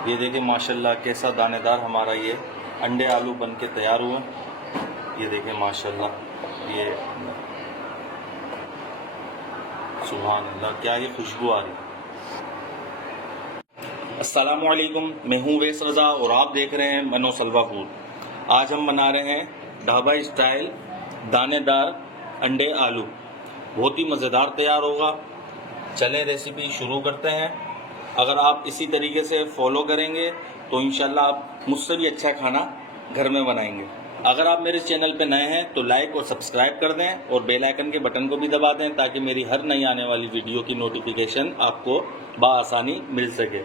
ये देखिए माशाल्लाह कैसा दानेदार हमारा ये अंडे आलू बन के तैयार हुए। ये देखिए माशाल्लाह, ये सुभान अल्लाह, क्या ये खुशबू आ रही है। अस्सलामु अलैकुम, मैं हूँ वेस रज़ा और आप देख रहे हैं मनो सलवा फूड। आज हम बना रहे हैं ढाबा स्टाइल दानेदार अंडे आलू। बहुत ही मज़ेदार तैयार होगा। चलें रेसिपी शुरू करते हैं। अगर आप इसी तरीके से फॉलो करेंगे तो इंशाल्लाह आप मुझसे भी अच्छा खाना घर में बनाएंगे। अगर आप मेरे चैनल पे नए हैं तो लाइक और सब्सक्राइब कर दें और बेल आइकन के बटन को भी दबा दें ताकि मेरी हर नई आने वाली वीडियो की नोटिफिकेशन आपको बआसानी मिल सके।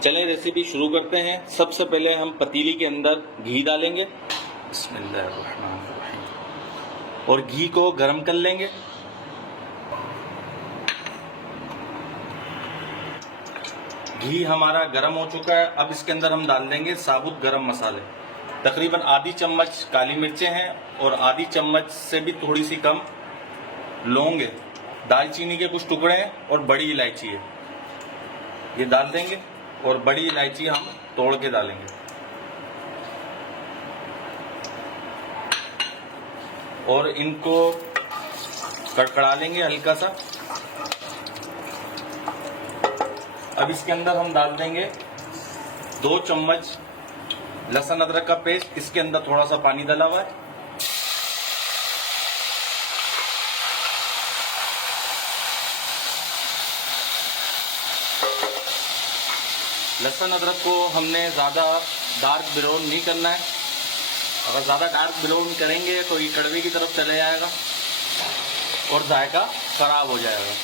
चलें रेसिपी शुरू करते हैं। सबसे पहले हम पतीली के अंदर घी डालेंगे, बिस्मिल्लाहिर्रहमानिर्रहीम, और घी को गर्म कर लेंगे। घी हमारा गर्म हो चुका है। अब इसके अंदर हम डाल देंगे साबुत गरम मसाले। तकरीबन आधी चम्मच काली मिर्चें हैं और आधी चम्मच से भी थोड़ी सी कम लौंग है। दालचीनी के कुछ टुकड़े हैं और बड़ी इलायची है, ये डाल देंगे। और बड़ी इलायची हम तोड़ के डालेंगे और इनको कड़कड़ा लेंगे हल्का सा। अब इसके अंदर हम डाल देंगे 2 चम्मच लहसुन अदरक का पेस्ट। इसके अंदर थोड़ा सा पानी डाला हुआ है। लहसुन अदरक को हमने ज़्यादा डार्क ब्राउन नहीं करना है। अगर ज़्यादा डार्क ब्राउन करेंगे तो ये कड़वे की तरफ चले जाएगा और जायका ख़राब हो जाएगा।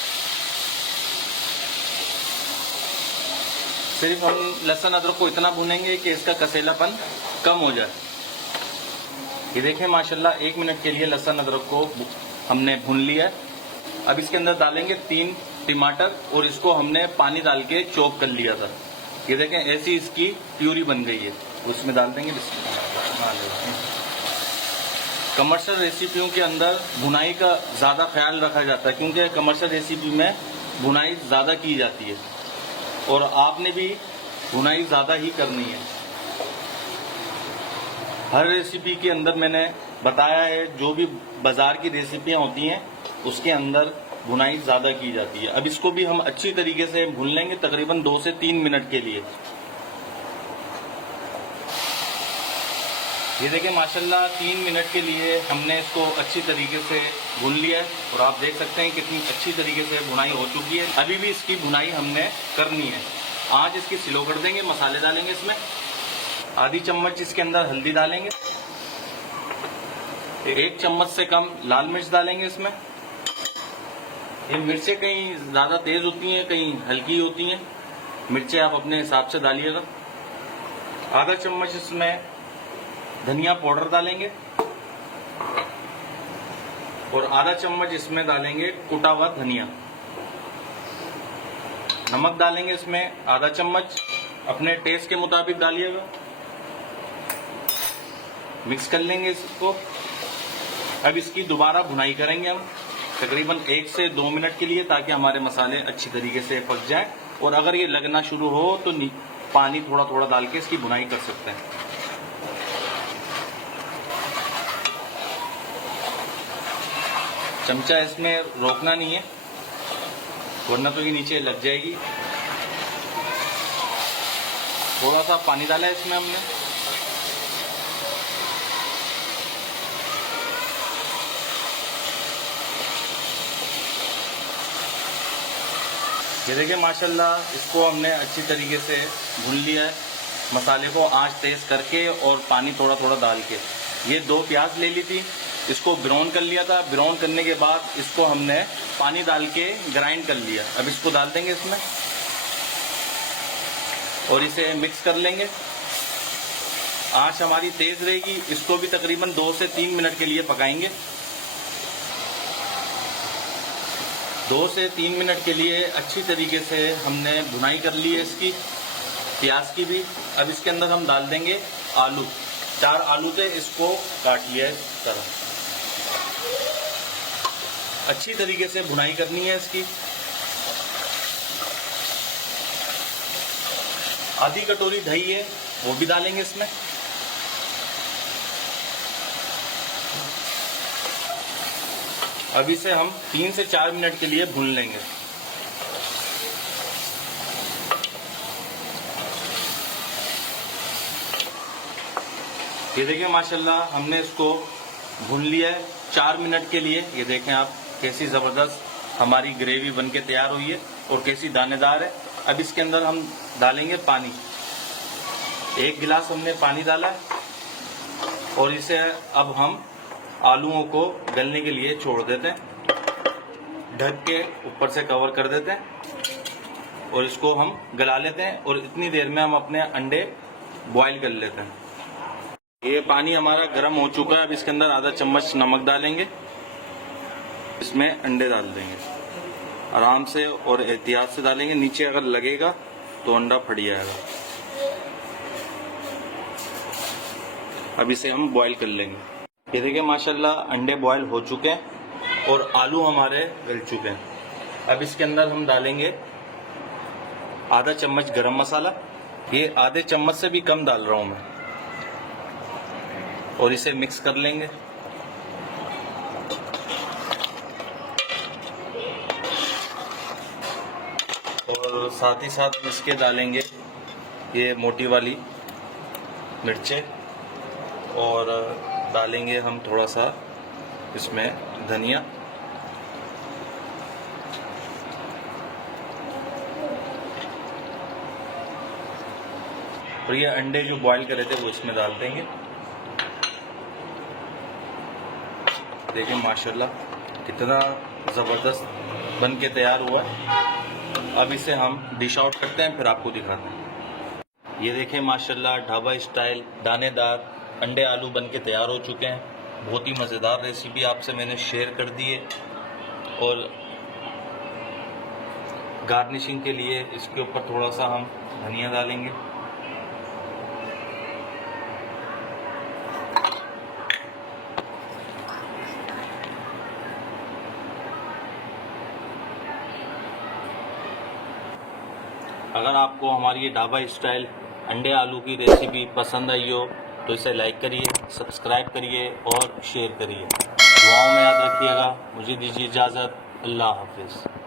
सिर्फ हम लहसुन अदरक को इतना भूनेंगे कि इसका कसेलापन कम हो जाए। ये देखें माशाल्लाह 1 मिनट के लिए लहसुन अदरक को हमने भून लिया है। अब इसके अंदर डालेंगे 3 टमाटर और इसको हमने पानी डाल के चॉप कर लिया था। ये देखें ऐसी इसकी प्यूरी बन गई है। उसमें डाल देंगे। कमर्शियल रेसिपियों के अंदर भुनाई का ज़्यादा ख्याल रखा जाता है क्योंकि कमर्शियल रेसिपी में भुनाई ज़्यादा की जाती है और आपने भी भुनाई ज़्यादा ही करनी है। हर रेसिपी के अंदर मैंने बताया है, जो भी बाज़ार की रेसिपियाँ होती हैं उसके अंदर भुनाई ज़्यादा की जाती है। अब इसको भी हम अच्छी तरीके से भून लेंगे तकरीबन 2 से 3 मिनट के लिए। ये देखिए माशाल्लाह 3 मिनट के लिए हमने इसको अच्छी तरीके से भून लिया है और आप देख सकते हैं कितनी अच्छी तरीके से भुनाई हो चुकी है। अभी भी इसकी भुनाई हमने करनी है। आज इसकी स्लो कर देंगे। मसाले डालेंगे इसमें। आधी चम्मच इसके अंदर हल्दी डालेंगे। 1 चम्मच से कम लाल मिर्च डालेंगे इसमें। ये मिर्चें कहीं ज़्यादा तेज़ होती हैं, कहीं हल्की होती हैं। मिर्चें आप अपने हिसाब से डालिएगा। आधा चम्मच इसमें धनिया पाउडर डालेंगे और आधा चम्मच इसमें डालेंगे कुटा हुआ धनिया। नमक डालेंगे इसमें आधा चम्मच, अपने टेस्ट के मुताबिक डालिएगा। मिक्स कर लेंगे इसको। अब इसकी दोबारा भुनाई करेंगे हम तकरीबन 1 से 2 मिनट के लिए ताकि हमारे मसाले अच्छी तरीके से पक जाएं। और अगर ये लगना शुरू हो तो पानी थोड़ा थोड़ा डाल के इसकी भुनाई कर सकते हैं। चमचा इसमें रोकना नहीं है वरना तो ये नीचे लग जाएगी। थोड़ा सा पानी डाला है इसमें हमने। ये देखिए माशाल्लाह इसको हमने अच्छी तरीके से भून लिया है मसाले को, आंच तेज़ करके और पानी थोड़ा थोड़ा डाल के। ये 2 प्याज ले ली थी, इसको ब्राउन कर लिया था। ब्राउन करने के बाद इसको हमने पानी डाल के ग्राइंड कर लिया। अब इसको डाल देंगे इसमें और इसे मिक्स कर लेंगे। आंच हमारी तेज़ रहेगी। इसको भी तकरीबन 2 से 3 मिनट के लिए पकाएंगे। 2 से 3 मिनट के लिए अच्छी तरीके से हमने भुनाई कर ली है इसकी, प्याज की भी। अब इसके अंदर हम डाल देंगे आलू। 4 आलू थे, इसको काट लिया है इस तरह। अच्छी तरीके से भुनाई करनी है इसकी। आधी कटोरी दही है वो भी डालेंगे इसमें। अब इसे हम 3 से 4 मिनट के लिए भून लेंगे। ये देखिए माशाल्लाह हमने इसको भून लिया है 4 मिनट के लिए। ये देखें आप कैसी ज़बरदस्त हमारी ग्रेवी बनके तैयार हुई है और कैसी दानेदार है। अब इसके अंदर हम डालेंगे पानी। 1 गिलास हमने पानी डाला है और इसे अब हम आलूओं को गलने के लिए छोड़ देते हैं। ढक के ऊपर से कवर कर देते हैं और इसको हम गला लेते हैं और इतनी देर में हम अपने अंडे बॉईल कर लेते हैं। ये पानी हमारा गर्म हो चुका है। अब इसके अंदर आधा चम्मच नमक डालेंगे, इसमें अंडे डाल देंगे आराम से और एहतियात से डालेंगे, नीचे अगर लगेगा तो अंडा फट जाएगा। अब इसे हम बॉईल कर लेंगे। ये देखिए माशाल्लाह अंडे बॉईल हो चुके हैं और आलू हमारे गल चुके हैं। अब इसके अंदर हम डालेंगे आधा चम्मच गरम मसाला, ये आधे चम्मच से भी कम डाल रहा हूं मैं, और इसे मिक्स कर लेंगे। और साथ ही साथ इसके डालेंगे ये मोटी वाली मिर्चें और डालेंगे हम थोड़ा सा इसमें धनिया। और ये अंडे जो बॉईल करे थे वो इसमें डाल देंगे। देखिए माशाल्लाह कितना ज़बरदस्त बन के तैयार हुआ है। अब इसे हम डिश आउट करते हैं, फिर आपको दिखाते हैं। ये देखें माशाल्लाह ढाबा स्टाइल दानेदार अंडे आलू बन के तैयार हो चुके हैं। बहुत ही मज़ेदार रेसिपी आपसे मैंने शेयर कर दी है। और गार्निशिंग के लिए इसके ऊपर थोड़ा सा हम धनिया डालेंगे। अगर आपको हमारी ये ढाबा स्टाइल अंडे आलू की रेसिपी पसंद आई हो तो इसे लाइक करिए, सब्सक्राइब करिए और शेयर करिए। दुआओं में याद रखिएगा। मुझे दीजिए इजाज़त। अल्लाह हाफिज़।